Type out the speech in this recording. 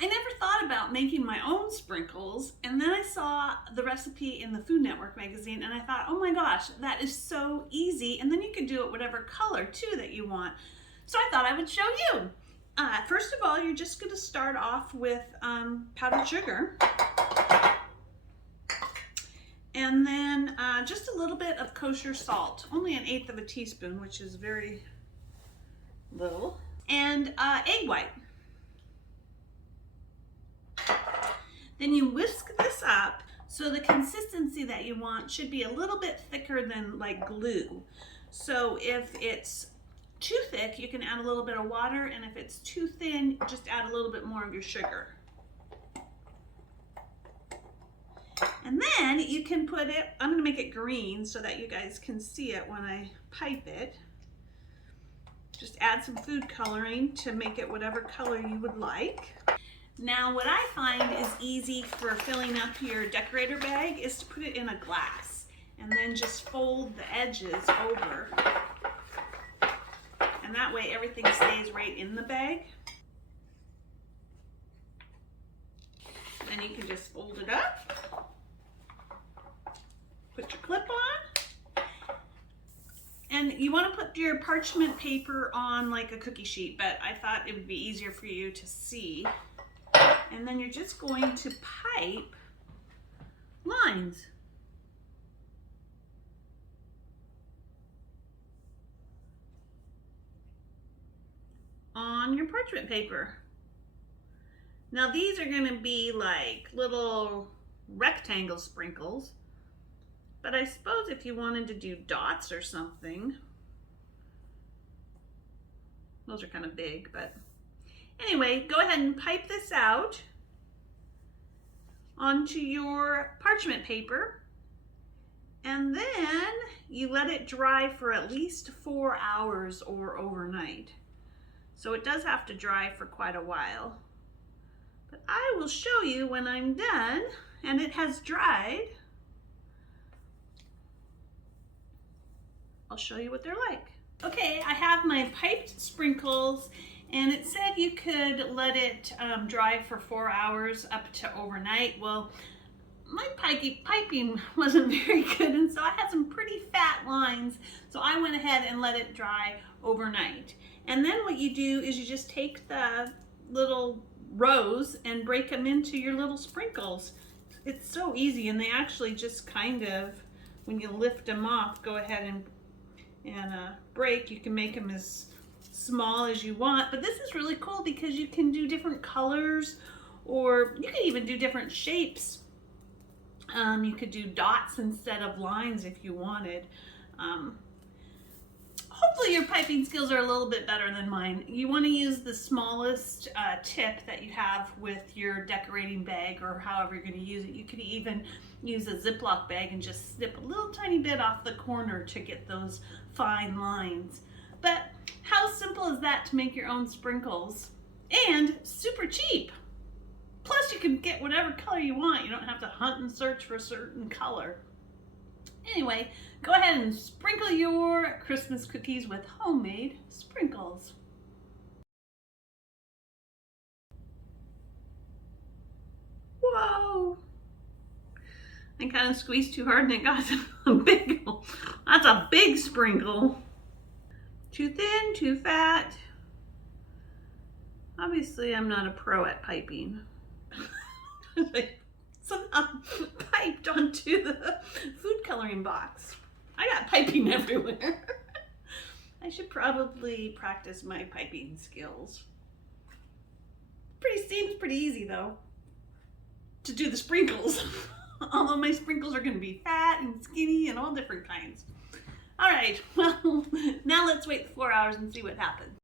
I never thought about making my own sprinkles, and then I saw the recipe in the Food Network magazine and I thought, oh my gosh, that is so easy. And then you could do it whatever color too that you want. So I thought I would show you. First of all, you're just going to start off with powdered sugar. And then just a little bit of kosher salt, only 1/8 of a teaspoon, which is very little. And egg white. Then you whisk this up so the consistency that you want should be a little bit thicker than like glue. So if it's too thick, you can add a little bit of water, and if it's too thin, just add a little bit more of your sugar. And then you can put it, I'm going to make it green so that you guys can see it when I pipe it. Just add some food coloring to make it whatever color you would like. Now what I find is easy for filling up your decorator bag is to put it in a glass and then just fold the edges over. And that way everything stays right in the bag. Then you can just fold it up, put your clip on, and you want to put your parchment paper on like a cookie sheet, but I thought it would be easier for you to see. And then you're just going to pipe lines. On your parchment paper. Now these are going to be like little rectangle sprinkles, but I suppose if you wanted to do dots or something, those are kind of big, but anyway, go ahead and pipe this out onto your parchment paper, and then you let it dry for at least 4 hours or overnight. So it does have to dry for quite a while. But I will show you when I'm done and it has dried. I'll show you what they're like. Okay, I have my piped sprinkles, and it said you could let it dry for 4 hours up to overnight. Well, my piping wasn't very good, and so I had some pretty fat lines, so I went ahead and let it dry overnight. And then what you do is you just take the little rows and break them into your little sprinkles. It's so easy, and they actually just kind of, when you lift them off, go ahead and break. You can make them as small as you want, but this is really cool because you can do different colors, or you can even do different shapes. You could do dots instead of lines if you wanted. Hopefully your piping skills are a little bit better than mine. You want to use the smallest tip that you have with your decorating bag, or however you're going to use it. You could even use a Ziploc bag and just snip a little tiny bit off the corner to get those fine lines. But how simple is that to make your own sprinkles? And super cheap. Plus you can get whatever color you want. You don't have to hunt and search for a certain color. Anyway, go ahead and sprinkle your Christmas cookies with homemade sprinkles. Whoa! I kind of squeezed too hard and it got a big, that's a big sprinkle. Too thin, too fat. Obviously, I'm not a pro at piping. I somehow piped onto the food coloring box. I got piping everywhere. I should probably practice my piping skills. Seems pretty easy though to do the sprinkles. Although my sprinkles are going to be fat and skinny and all different kinds. All right, well, now let's wait 4 hours and see what happens.